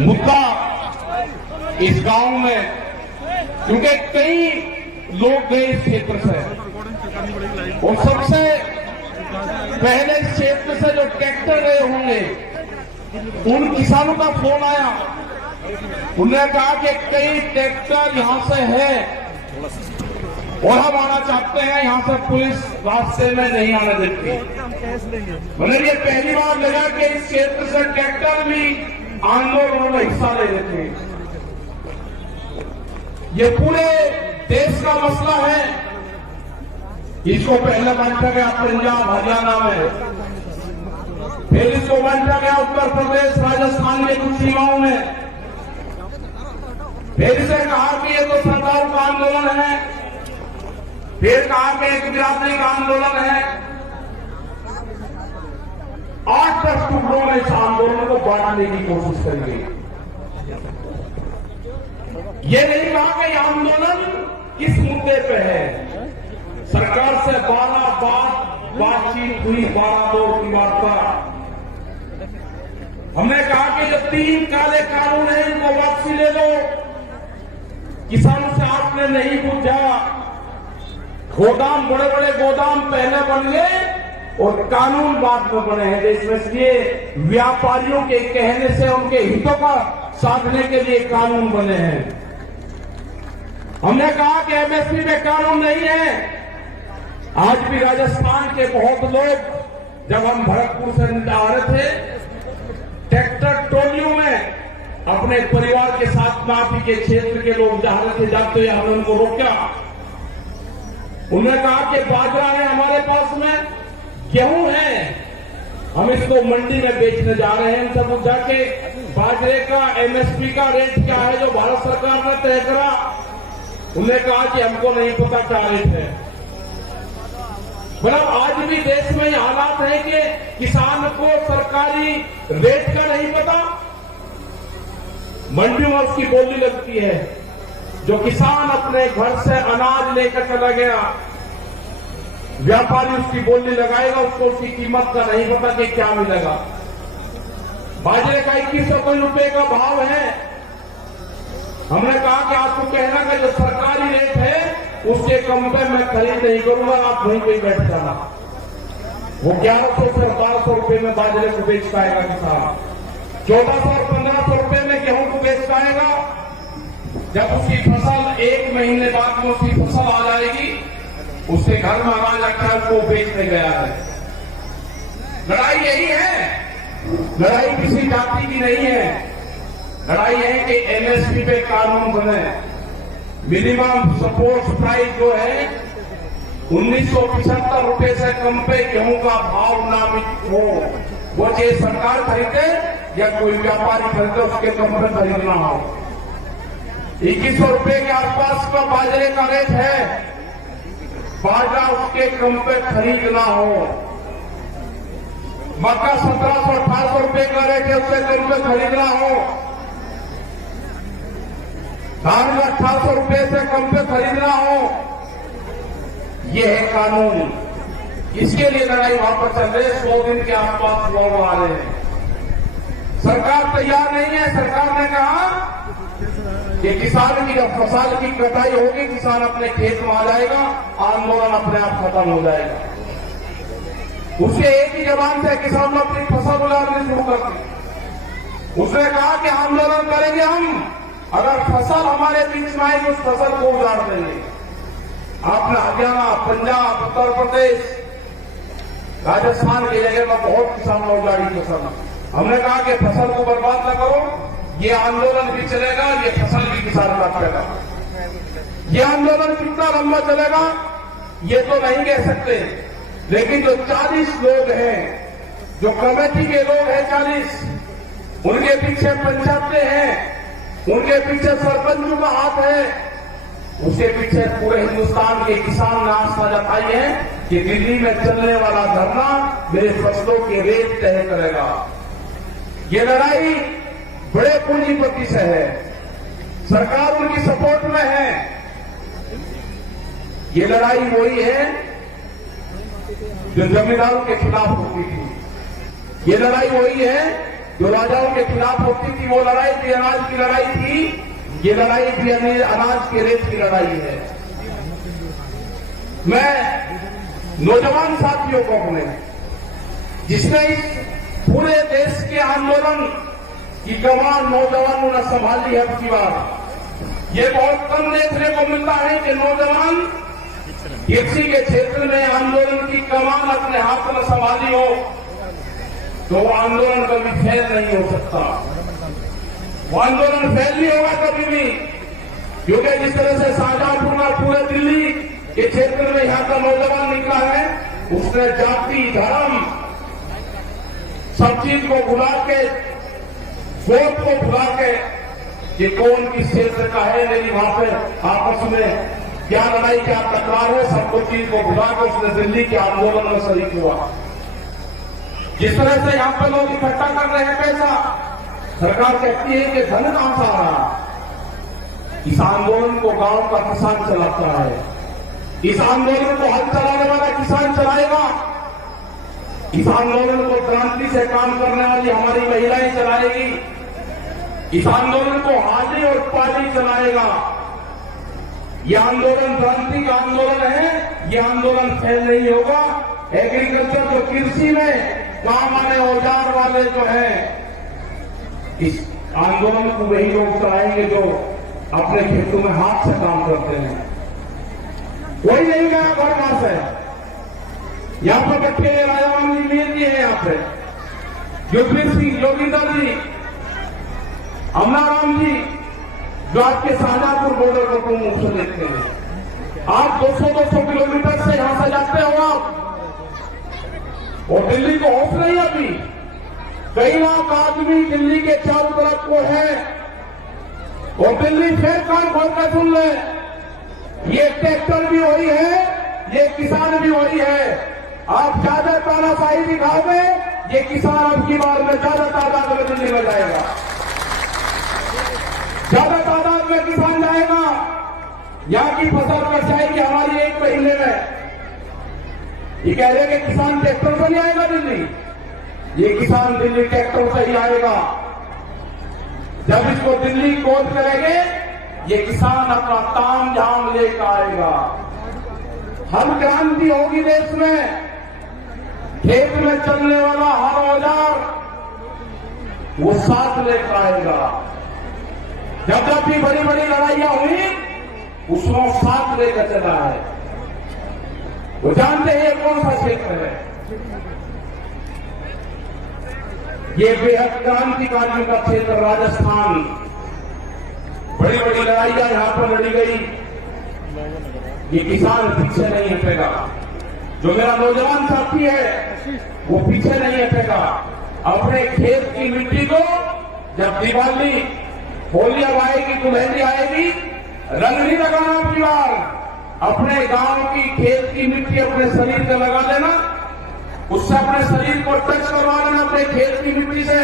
मुद्दा इस गांव में, क्योंकि कई लोग गए इस क्षेत्र से और सबसे पहले इस क्षेत्र से जो ट्रैक्टर गए होंगे उन किसानों का फोन आया। उन्होंने कहा कि कई ट्रैक्टर यहां से है और हम आना चाहते हैं, यहां से पुलिस रास्ते में नहीं आने देती। मतलब ये पहली बार लगा कि इस क्षेत्र से ट्रैक्टर भी आंदोलन में हिस्सा ले लेते हैं। ये पूरे देश का मसला है। इसको पहले बांटा गया पंजाब हरियाणा में, फिर इसको बांटा गया उत्तर प्रदेश राजस्थान के कुछ सीमाओं में, फिर से कहा कि ये तो सरकार का आंदोलन है, फिर कहा कि एक बिरादरी का आंदोलन है। 8-10 टुकड़ों में इस आंदोलन को बांटने की कोशिश करेंगे। ये नहीं कहा कि यह आंदोलन किस मुद्दे पे है। सरकार से 12 बार बातचीत हुई, 12 दौर की वार्ता। हमने कहा कि जो 3 काले कानून हैं इनको वापसी ले लो। किसानों से आपने नहीं पूछा। गोदाम, बड़े बड़े गोदाम पहले बन गए और कानून बाद में बने हैं। इसमें ये व्यापारियों के कहने से उनके हितों का साधने के लिए कानून बने हैं। हमने कहा कि एमएसपी में कानून नहीं है। आज भी राजस्थान के बहुत लोग, जब हम भरतपुर से आ रहे थे, ट्रैक्टर ट्रॉलियों में अपने परिवार के साथ माफी के क्षेत्र के लोग जा रहे थे, जाते हुए हमने उनको रोका। उन्होंने कहा कि बाजरा है हमारे पास में, गेहूं है, हम इसको मंडी में बेचने जा रहे हैं। इनसे पूछा कि बाजरे का एमएसपी का रेट क्या है जो भारत सरकार ने तय करा। उन्होंने कहा कि हमको नहीं पता क्या रेट है। मतलब आज भी देश में ये हालात है कि किसान को सरकारी रेट का नहीं पता। मंडी में उसकी बोली लगती है। जो किसान अपने घर से अनाज लेकर चला गया, व्यापारी उसकी बोली लगाएगा, उसको उसकी कीमत का नहीं पता कि क्या मिलेगा। बाजरे का 2100 रुपए का भाव है। हमने कहा कि आपको कहना कि जो सरकारी रेट है उसके कम पे मैं खरीद नहीं करूंगा, आप वहीं पे बैठ जाना। वो 1100 से 1200 रुपए में बाजरे को बेच पाएगा किसान, 1400 और 1500 रुपए में गेहूं को बेच पाएगा। जब उसकी फसल 1 महीने बाद में उसकी फसल आ जाएगी, उसके घर में अनाज रखा है, उसको बेचने गया है। लड़ाई यही है। लड़ाई किसी जाति की नहीं है। लड़ाई है कि एमएसपी पे कानून बने। मिनिमम सपोर्ट प्राइस जो है 1975 रुपए से कम पे गेहूं का भाव नामित हो। वो चाहे सरकार खरीदे या कोई व्यापारी खरीदे, उसके कम पे खरीदना हो। 2100 रुपए के आसपास का बाजरे का रेट है। बाजरा उसके कम पे खरीदना हो। मक्का 1700-1800 रुपए का रेट है, उससे कम पे खरीदना हो। धान 1800 रुपए से कम पे खरीदना हो। यह है कानून। इसके लिए लड़ाई वहां पर चल रही है। 100 दिन के आसपास लोग आ रहे हैं। सरकार तैयार नहीं है। सरकार ने कहा कि किसान की जब फसल की कटाई होगी, किसान अपने खेत में आ जाएगा, आंदोलन अपने आप खत्म हो जाएगा। उसके एक ही जबान से किसान ने अपनी फसल उड़ानी शुरू कर दी। उसने कहा कि आंदोलन करेंगे हम, अगर फसल हमारे बीच में आएगी उस फसल को उजाड़ देंगे। आपने हरियाणा, पंजाब, उत्तर प्रदेश, राजस्थान की जगह में बहुत किसान ने उजाड़ी फसल। हमने कहा कि फसल को बर्बाद न करो, ये आंदोलन भी चलेगा, ये फसल भी किसान काटेगा। ये आंदोलन कितना लंबा चलेगा ये तो नहीं कह सकते, लेकिन जो 40 लोग हैं, जो कमेटी के लोग हैं 40, उनके पीछे पंचायतें हैं, उनके पीछे सरपंचों का हाथ है, उसके पीछे पूरे हिंदुस्तान के किसान ने आस्था जताई है कि दिल्ली में चलने वाला धरना मेरे फसलों के रेट तय करेगा। ये लड़ाई बड़े पूंजीपति से है। सरकार उनकी सपोर्ट में है। ये लड़ाई वही है जो जमींदारों के खिलाफ होती थी। ये लड़ाई वही है जो राजाओं के खिलाफ होती थी वो लड़ाई भी अनाज की लड़ाई थी, ये लड़ाई भी अनाज के रेट की लड़ाई है। मैं नौजवान साथियों को अपने, जिसने इस पूरे देश के आंदोलन की कमान नौजवानों ने संभाली है अब की बार, ये बहुत कम देखने को मिलता है कि नौजवान किसी के क्षेत्र में आंदोलन की कमान अपने हाथ में संभाली हो तो वो आंदोलन कभी फेल नहीं हो सकता। वो आंदोलन फेल नहीं होगा कभी भी, क्योंकि जिस तरह से शाहजहांपुर और पूरे दिल्ली के क्षेत्र में यहां का नौजवान निकला है, उसने जाति धर्म सब चीज को भुला के, वोट को भुला के, कि कौन किस क्षेत्र का है नहीं, वहां पर आपस में क्या लड़ाई क्या तकरार है, सब कुछ चीज को भुला के उसने दिल्ली के आंदोलन में शरीक हुआ। जिस तरह से यहां पर लोग इकट्ठा कर रहे हैं पैसा, सरकार कहती है कि धन कहां से आ रहा। इस आंदोलन को गांव का किसान चलाता है, इस आंदोलन को हल चलाने वाला किसान चलाएगा, इस आंदोलन को क्रांति से काम करने वाली हमारी महिलाएं चलाएगी, इस आंदोलन को हाजी और पाजी चलाएगा। यह आंदोलन क्रांति का आंदोलन है, यह आंदोलन फेल नहीं होगा। एग्रीकल्चर जो कृषि में काम आने औजार वाले जो है, इस आंदोलन को वही लोग चलाएंगे जो अपने खेतों में हाथ से काम करते हैं। कोई नहीं गया घर वहां से, यहां पर बैठे राजाराम जी मेन जी है, यहाँ पे युद्धवीर सिंह जोगिंदर जी, अमनाराम जी, जो आपके शाहजहांपुर बॉर्डर को प्रमुख से देखते हैं। आप 200-200 किलोमीटर से यहां से जाते हो आप, और दिल्ली को होश नहीं अभी। कई लाख आदमी दिल्ली के चारों तरफ को है, और दिल्ली फिर कान खोल कर सुन ले, ये ट्रैक्टर भी वही है, ये किसान भी वही है। आप ज्यादा तानाशाही दिखाओगे, ये किसान अब की बार में ज्यादा तादाद में दिल्ली में जाएगा, ज्यादा तादाद में किसान जाएगा। यहाँ की फसल कट जाएगी हमारी 1 महीने में। ये कह रहे कि किसान ट्रैक्टर से नहीं आएगा दिल्ली, ये किसान दिल्ली ट्रैक्टर से ही आएगा। जब इसको दिल्ली कोच करेंगे, ये किसान अपना ताम झाम लेकर आएगा। हम क्रांति होगी देश में, खेत में चलने वाला हर औजार वो साथ लेकर आएगा। जब जब भी बड़ी बड़ी लड़ाइयां हुई, उसमें साथ लेकर चला है। वो जानते हैं ये कौन सा क्षेत्र है, ये बेहद क्रांतिकारियों का क्षेत्र राजस्थान। बड़ी बड़ी लड़ाइयां यहां पर लड़ी गई, ये किसान पीछे नहीं हटेगा। जो मेरा नौजवान साथी है वो पीछे नहीं हटेगा। अपने खेत की मिट्टी को जब दिवाली होली अब आएगी, दुल्हन आएगी, रंग नहीं लगाना अपनी बार, अपने गांव की खेत की मिट्टी अपने शरीर पे लगा लेना, उससे अपने शरीर को टच करवा लेना अपने खेत की मिट्टी से।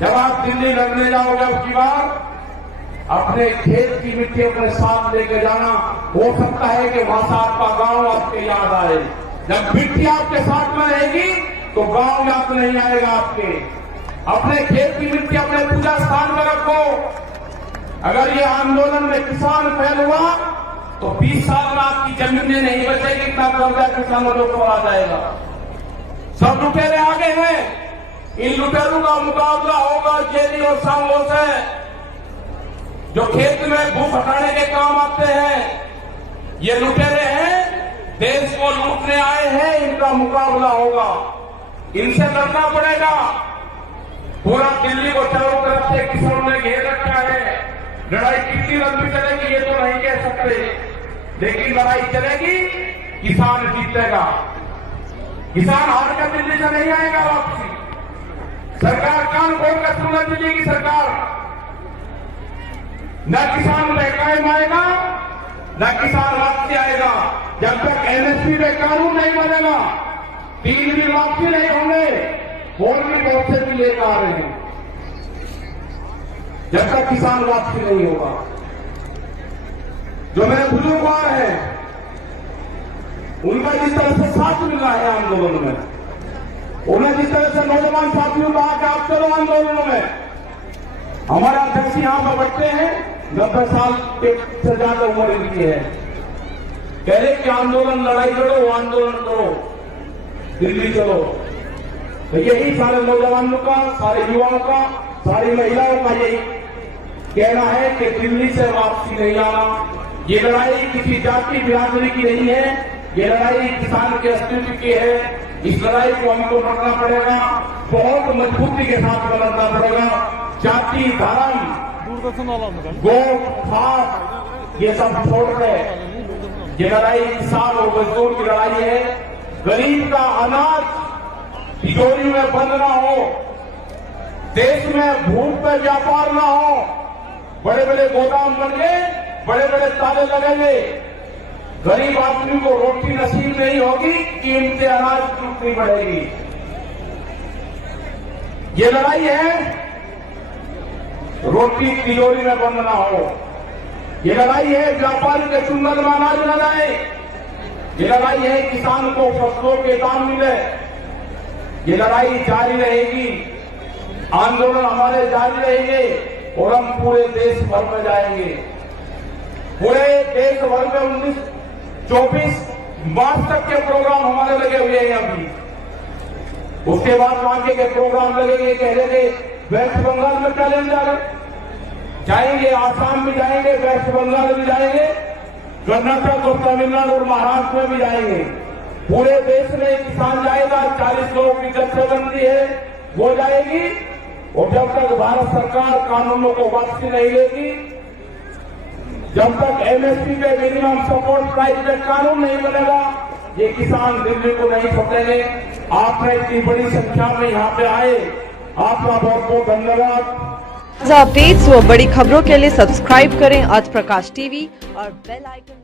जब आप दिल्ली लड़ने जाओगे अब की बार, अपने खेत की मिट्टी अपने साथ लेके जाना। हो सकता है कि वहां से आपका गांव आपके याद आए। जब मिट्टी आपके साथ में रहेगी तो गांव याद नहीं आएगा आपके। अपने खेत की मिट्टी अपने पूजा स्थान में रखो। अगर ये आंदोलन में किसान फेल हुआ तो 20 साल में आपकी जमीनें नहीं बचेगी, इतना कर्जा किसानों को आ जाएगा। सब लुटेरे आगे हैं, इन लुटेरों का मुकाबला होगा जेली और सांगों से, जो खेत में भूख हटाने के काम आते हैं। ये लुटेरे हैं, देश को लूटने आए हैं, इनका मुकाबला होगा, इनसे लड़ना पड़ेगा। पूरा दिल्ली को चारों तरफ से किसानों ने घेर रखा है। लड़ाई कितनी लंबी चलेगी ये तो नहीं कह सकते, लेकिन लड़ाई चलेगी, किसान जीतेगा। किसान हार कर दिल्ली से नहीं आएगा वापसी। सरकार कान खोल कर सुनना दिल्ली की सरकार, न किसान कायम आएगा न किसान वापसी आएगा। जब तक एमएसपी में कानून नहीं बनेगा, 3 दिन वापसी नहीं होंगे, और भी बहुत से भी लेकर आ रहे हैं। जब तक किसान वापसी नहीं होगा, जो मेरे बुजुर्गवार हैं उनका जिस तरह से साथ मिल रहा है आंदोलन में, उन्हें जिस तरह से नौजवान साथियों को कहा कि आप चलो आंदोलनों में, हमारे अध्यक्ष यहां पर बैठते हैं, 90 साल से ज्यादा उम्र इनकी है, कह रहे कि आंदोलन लड़ाई लड़ो, आंदोलन करो, दिल्ली चलो। तो यही सारे नौजवानों का, सारे युवाओं का, सारी महिलाओं का यही कहना है कि दिल्ली से वापसी नहीं आना। ये लड़ाई किसी जाति बिरादरी की नहीं है, ये लड़ाई किसान के अस्तित्व की है। इस लड़ाई को हमको लड़ना पड़ेगा, बहुत मजबूती के साथ लड़ना पड़ेगा। जाति, धर्म, गोट, खास ये सब छोड़ कर ये लड़ाई किसान और मजदूर की लड़ाई है। गरीब का अनाज तिजोरी में बंद ना हो, देश में भूख पे व्यापार ना हो, बड़े बड़े गोदाम बन गए, बड़े बड़े ताले लगेंगे, गरीब आदमी को रोटी नसीब नहीं होगी, कीमतें अनाज की उतनी बढ़ेगी। ये लड़ाई है रोटी तिजोरी में बंद ना हो, ये लड़ाई है व्यापारी के चुंगल में अनाज न जाए, ये लड़ाई है किसान को फसलों के दाम मिले। ये लड़ाई जारी रहेगी, आंदोलन हमारे जारी रहेंगे और हम पूरे देश भर में जाएंगे। पूरे देश भर में 24 मार्च तक के प्रोग्राम हमारे लगे हुए हैं अभी। उसके बाद आगे के प्रोग्राम लगेंगे, कह रहे वेस्ट बंगाल में चैलेंजर जाएंगे, आसाम में जाएंगे, वेस्ट बंगाल में जाएंगे, कर्नाटक और तमिलनाडु और महाराष्ट्र में भी जाएंगे। पूरे देश में किसान जाएगा, 40 लोगों की जत्थेबंदी है वो जाएगी। और जब तक भारत सरकार कानूनों को वापसी नहीं लेगी, जब तक एमएसपी पे मिनिमम सपोर्ट प्राइस पे कानून नहीं बनेगा, ये किसान दिल्ली को नहीं छोड़ेंगे। आपने इतनी बड़ी संख्या में यहाँ पे आए, आपका बहुत बहुत धन्यवाद। अपडेट्स व बड़ी खबरों के लिए सब्सक्राइब करें आज प्रकाश टीवी और बेल आइकन